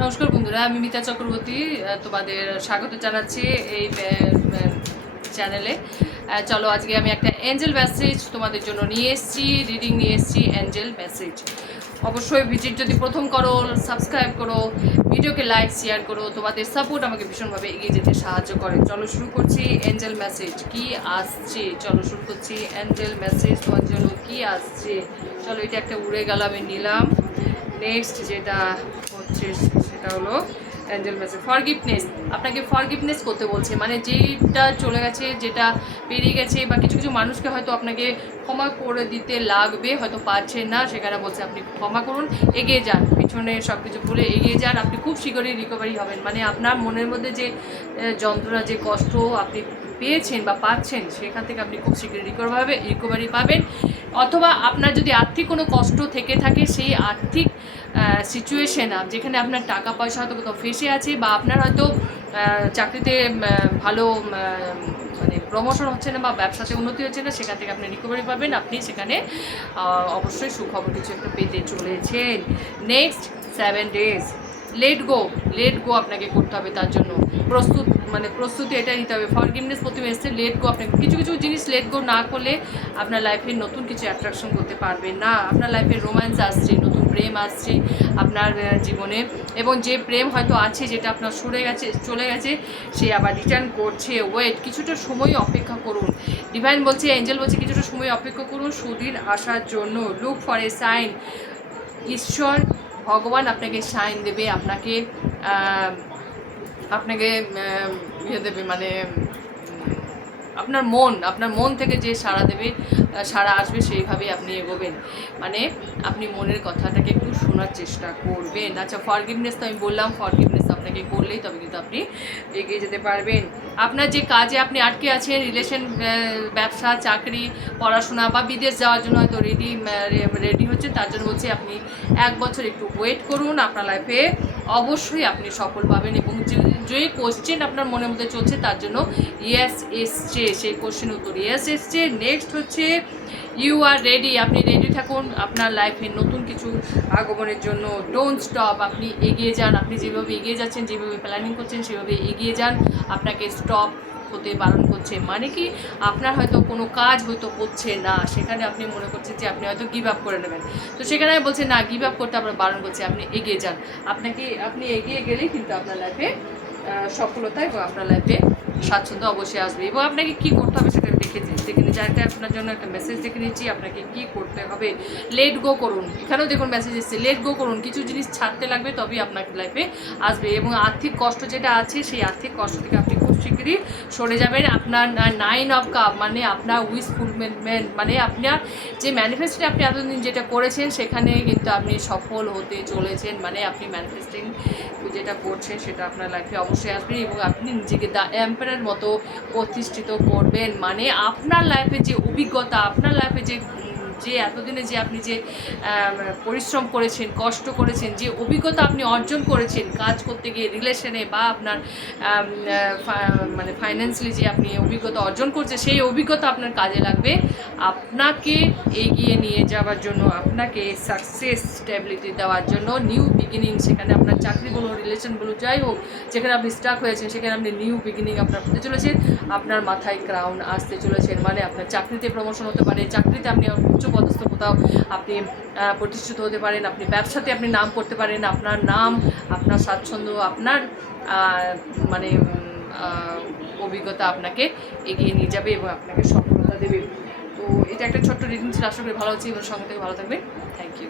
নমস্কার বন্ধুরা, আমি মিতা চক্রবর্তী তোমাদের স্বাগত জানাচ্ছি এই চ্যানেলে। চলো, আজকে আমি একটা এঞ্জেল মেসেজ তোমাদের জন্য নিয়ে এসেছি, রিডিং নিয়ে এসেছি এঞ্জেল মেসেজ। অবশ্যই ভিজিট যদি প্রথম করো, সাবস্ক্রাইব করো, ভিডিওকে লাইক শেয়ার করো, তোমাদের সাপোর্ট আমাকে ভীষণভাবে এগিয়ে যেতে সাহায্য করে। চলো শুরু করছি এঞ্জেল মেসেজ কি আসছে। চলো শুরু করছি এঞ্জেল মেসেজ তোমার জন্য কি আসছে। চলো, এটা একটা উড়ে গেল, আমি নিলাম। নেক্সট যেটা হচ্ছে সেটা হলো অ্যাঞ্জেল মেসেজ ফরগিভনেস। আপনাকে ফরগিভনেস করতে বলছে, মানে যেটা চলে গেছে, যেটা পেরিয়ে গেছে, বা কিছু কিছু মানুষকে হয়তো আপনাকে ক্ষমা করে দিতে লাগবে, হয়তো পারছেন না, সেখানে বলছে আপনি ক্ষমা করুন, এগিয়ে যান, পিছনে সব কিছু ভুলে এগিয়ে যান। আপনি খুব শীঘ্রই রিকভারি হবেন, মানে আপনার মনের মধ্যে যে যন্ত্রণা, যে কষ্ট আপনি পেয়েছেন বা পাচ্ছেন, সেখান থেকে আপনি খুব শীঘ্রই রিকভারি পাবেন। অথবা আপনার যদি আর্থিক কোনো কষ্ট থেকে থাকে, সেই আর্থিক সিচুয়েশন যেখানে আপনার টাকা পয়সা হয়তো কোথাও ফেসে আছে, বা আপনার হয়তো চাকরিতে ভালো মানে প্রমোশন হচ্ছে না, বা ব্যবসাতে উন্নতি হচ্ছে না, সেখান থেকে আপনি রিকভারি পাবেন। আপনি সেখানে অবশ্যই সুখবর কিছু একটা পেতে চলেছেন। নেক্সট 7 days লেট গো আপনাকে করতে হবে, তার জন্য প্রস্তুতি এটা নিতে হবে। ফরগিভনেস প্রথমে এসছে, লেট গো। আপনাকে কিছু কিছু জিনিস লেট গো না করলে আপনার লাইফে নতুন কিছু অ্যাট্রাকশন করতে পারবেন না। আপনার লাইফে রোম্যান্স আসছে, নতুন প্রেম আসছে আপনার জীবনে, এবং যে প্রেম হয়তো আছে, যেটা আপনার চলে গেছে, সে আবার রিটার্ন করছে। ওয়েট, কিছুটা সময় অপেক্ষা করুন। ডিভাইন বলছে, এঞ্জেল বলছে, কিছুটা সময় অপেক্ষা করুন সুদিন আসার জন্য। Look for a sign. ঈশ্বর ভগবান আপনাকে সাইন দেবে, আপনাকে ইয়ে দেবে, মানে আপনার মন থেকে যে সাড়া আসবে, সেইভাবেই আপনি এগোবেন। মানে আপনি মনের কথাটাকে একটু শোনার চেষ্টা করবেন। আচ্ছা, ফরগিভনেস তো আমি বললাম, ফরগিভনেস আপনাকে করলেই তবে কিন্তু আপনি এগিয়ে যেতে পারবেন। আপনার যে কাজে আপনি আটকে আছেন, রিলেশন, ব্যবসা, চাকরি, পড়াশোনা, বা বিদেশ যাওয়ার জন্য হয়তো রেডি হচ্ছে, তার জন্য বলছি আপনি 1 বছর একটু ওয়েট করুন। আপনার লাইফে অবশ্যই আপনি সফল পাবেন, এবং যে কোশ্চেন আপনার মনের মধ্যে চলছে, তার জন্য ইয়েস এসছে, সেই কোশ্চেন উত্তর ইয়েস এসছে। নেক্সট হচ্ছে ইউ আর রেডি। আপনি রেডি থাকুন আপনার লাইফে নতুন কিছু আগমনের জন্য। ডোন্ট স্টপ, আপনি এগিয়ে যান। আপনি যেভাবে এগিয়ে যাচ্ছেন, যেভাবে প্ল্যানিং করছেন, সেভাবে এগিয়ে যান। আপনাকে স্টপ হতে বারণ করছে, মানে কি, আপনার হয়তো কোনো কাজ হয়তো হচ্ছে না, সেখানে আপনি মনে করছেন যে আপনি হয়তো গিভ আপ করে নেবেন, তো সেখানে বলছে না, গিভ আপ করতে আপনার বারণ করছে, আপনি এগিয়ে যান। আপনি এগিয়ে গেলেই কিন্তু আপনার লাইফে সফলতা এবং আপনার লাইফে স্বাচ্ছন্দ্য অবশ্যই আসবে। এবং আপনাকে কী করতে হবে সেটা দেখে নিচ্ছি। একটা আপনার জন্য একটা মেসেজ দেখে নিচ্ছি, আপনাকে কী করতে হবে। লেট গো করুন। এখানেও দেখুন মেসেজ এসছে, লেট গো করুন। কিছু জিনিস ছাড়তে লাগবে, তবেই আপনার লাইফে আসবে। এবং আর্থিক কষ্ট যেটা আছে, সেই আর্থিক কষ্ট থেকে আপনি খুব শীঘ্রই সরে যাবেন। আপনার 9 of কাপ, মানে আপনার উইশ ফুলফিলমেন্ট, মানে আপনার যে ম্যানিফেস্টে আপনি এতদিন যেটা করেছেন, সেখানে কিন্তু আপনি সফল হতে চলেছেন। মানে আপনি ম্যানিফেস্টিং যেটা করছেন, সেটা আপনার লাইফে অবশ্যই আসবে, এবং আপনি নিজেকে দ্য এম্পায়ারের মতো প্রতিষ্ঠিত করবেন। মানে আপনার লাইফে যে অভিজ্ঞতা, আপনার লাইফে যে এতদিনে যে আপনি যে পরিশ্রম করেছেন, কষ্ট করেছেন, যে অভিজ্ঞতা আপনি অর্জন করেছেন কাজ করতে গিয়ে, রিলেশনে, বা আপনার মানে ফাইন্যান্সিয়ালি যে আপনি অভিজ্ঞতা অর্জন করছেন, সেই অভিজ্ঞতা আপনার কাজে লাগবে আপনাকে এগিয়ে নিয়ে যাওয়ার জন্য, আপনাকে সাকসেস স্টেবিলিটি দেওয়ার জন্য। নিউ বিগিনিং, সেখানে আপনার চাকরি বলুন, রিলেশন বলুন, যাই হোক, যেখানে আপনি স্টাক হয়েছেন, সেখানে আপনি নিউ বিগিনিং আপনার হতে চলেছেন। আপনার মাথায় ক্রাউন আসতে চলেছেন, মানে আপনার চাকরিতে প্রমোশন হতে পারে, চাকরিতে আপনি উচ্চপদস্থ কোথাও আপনি প্রতিষ্ঠিত হতে পারেন, আপনি ব্যবসাতে আপনি নাম করতে পারেন। আপনার নাম, আপনার স্বাচ্ছন্দ্য, আপনার মানে অভিজ্ঞতা আপনাকে এগিয়ে নিয়ে যাবে এবং আপনাকে সফলতা দেবে। তো এটা একটা ছোট্ট রিডিং ছিল, আশা করি ভালো হচ্ছে, এবং সঙ্গে থেকে ভালো থাকবে। Thank you.